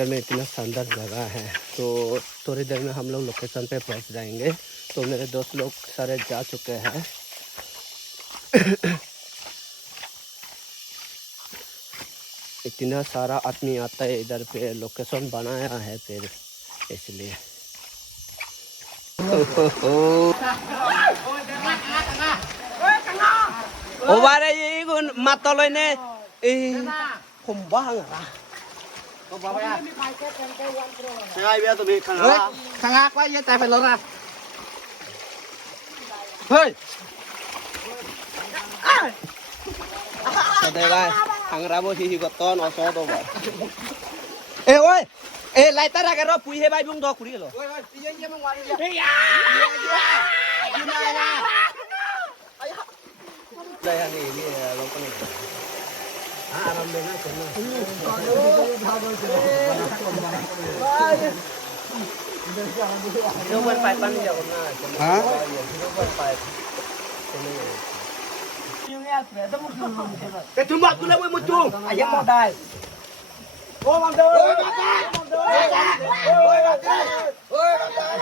इधर में इतना शानदार जगह है। तो थोड़ी देर में हम लोग लोकेशन पे पहुंच जाएंगे। तो मेरे दोस्त लोग सारे जा चुके हैं। इतना सारा आदमी आता है इधर पे, लोकेशन बनाया है फिर इसलिए। ओ बारे ये गुन मातलो ने एผมบ้างอ่ะก็บอกว่าใช่เว้ยตัวนี้ข้างหน้าข้างหน้าไปยังใจไปรถอ่ะเฮ้ยได้ได้ทางเราบ่ที่ก็ต้อนอสอตัวบ่เอ้ยโอ้ยเอ้ยไล่ตากันรอปุ๋ยให้ใบบุ้งดอกคุรีเหรอโอ้ยๆยังมึงว่าดิเฮ้ยอยู่ไหนล่ะได้อันนี้นี่ลงไปนี่อารัมเบนะคนนึงHidupkan pipe pan dia kena. Ha? Hidupkan pipe. Cái chúng bạn cứ lấy một chuông. Ai dám một đài. Ô bằng đời. Ôi bằng đời. Ôi bằng đời. Ôi bằng đời.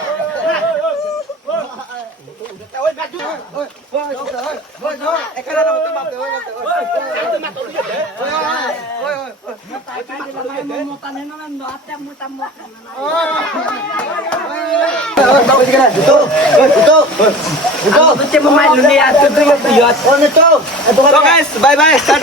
Ôi bằng đời. Ôi bắt chú. Ôi ôi ôi ôi. Cái cái đó tôi mặc được. Ôi tôi mặc tôi được. Ôi ôi ôi. Tại cái này là mai một tane nó làm đó tem mua tam một. So guys, bye bye. Start